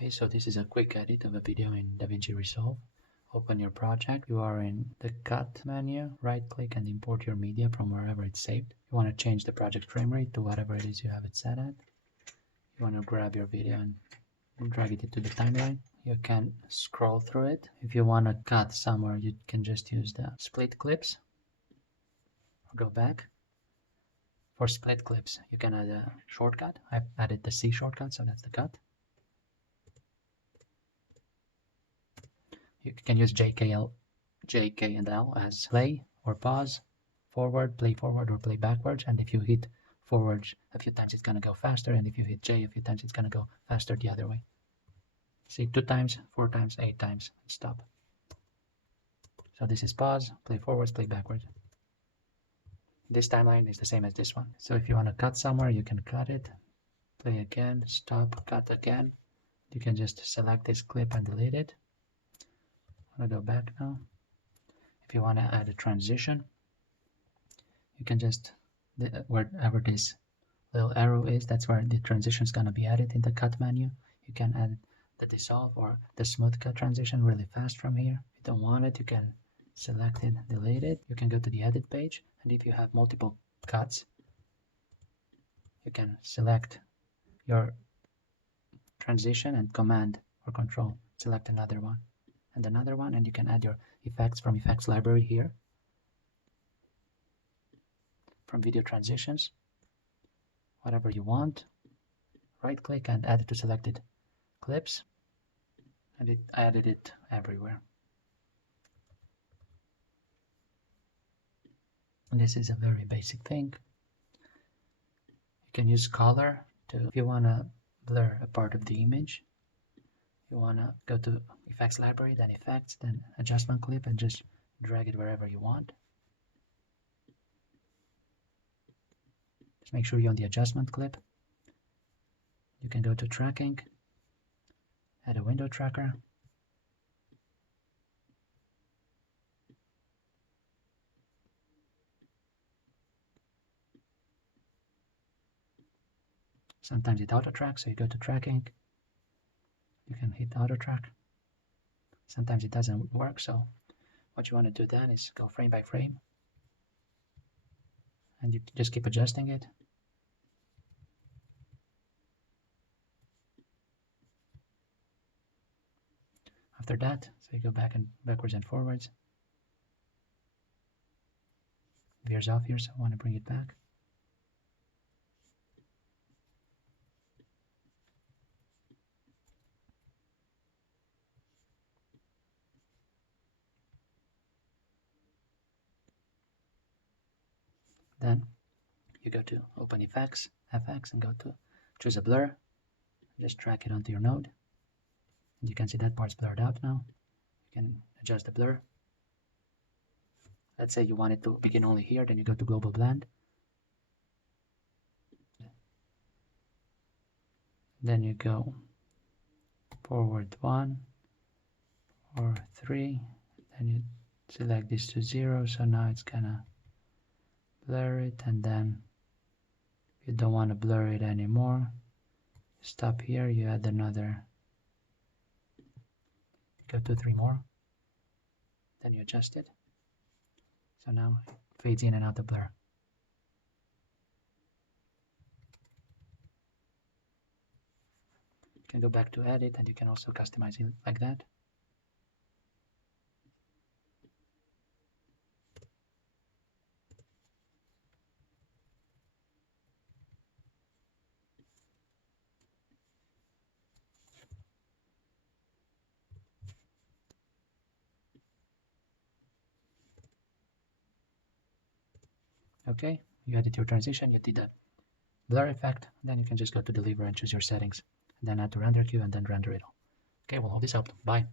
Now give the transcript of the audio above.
Hey, so this is a quick edit of a video in DaVinci Resolve. Open your project. You are in the Cut menu. Right-click and import your media from wherever it's saved. You want to change the project frame rate to whatever it is you have it set at. You want to grab your video and drag it into the timeline. You can scroll through it. If you want to cut somewhere, you can just use the split clips. Go back. For split clips, you can add a shortcut. I've added the C shortcut, so that's the cut. You can use J, K, and L as play or pause, forward, play forward, or play backwards. And if you hit forward a few times, it's going to go faster. And if you hit J a few times, it's going to go faster the other way. See, 2 times, 4 times, 8 times, stop. So this is pause, play forwards, play backwards. This timeline is the same as this one. So if you want to cut somewhere, you can cut it, play again, stop, cut again. You can just select this clip and delete it. I'm going to go back now. If you want to add a transition, you can just, wherever this little arrow is, that's where the transition is going to be added in the cut menu. You can add the dissolve or the smooth cut transition really fast from here. If you don't want it, you can select it, delete it. You can go to the edit page, and if you have multiple cuts, you can select your transition and command or control, select another one and another one, and you can add your effects from effects library here, from video transitions, whatever you want. Right click and add it to selected clips, and it added it everywhere. And this is a very basic thing. You can use color to, if you want to blur a part of the image, you want to go to effects library, then effects, then adjustment clip, and just drag it wherever you want. Just make sure you're on the adjustment clip. You can go to tracking, add a window tracker, sometimes it auto tracks, so you go to tracking, you can hit auto track. Sometimes it doesn't work, so what you want to do then is go frame by frame, and you just keep adjusting it. After that, so you go back and backwards and forwards. Veers off here, so I want to bring it back. Then you go to open effects, FX, and go to choose a blur. Just drag it onto your node. And you can see that part's blurred out now. You can adjust the blur. Let's say you want it to begin only here, then you go to global blend. Then you go forward 1 or 3. Then you select this to 0, so now it's gonna blur it, and then if you don't want to blur it anymore, stop here, you add another, go 2, 3 more, then you adjust it, so now it fades in and out the blur. You can go back to edit, and you can also customize it like that. Okay, you added your transition, you did a blur effect, then you can just go to deliver and choose your settings, and then add to render queue, and then render it all. Okay, well, hope this helped. Bye.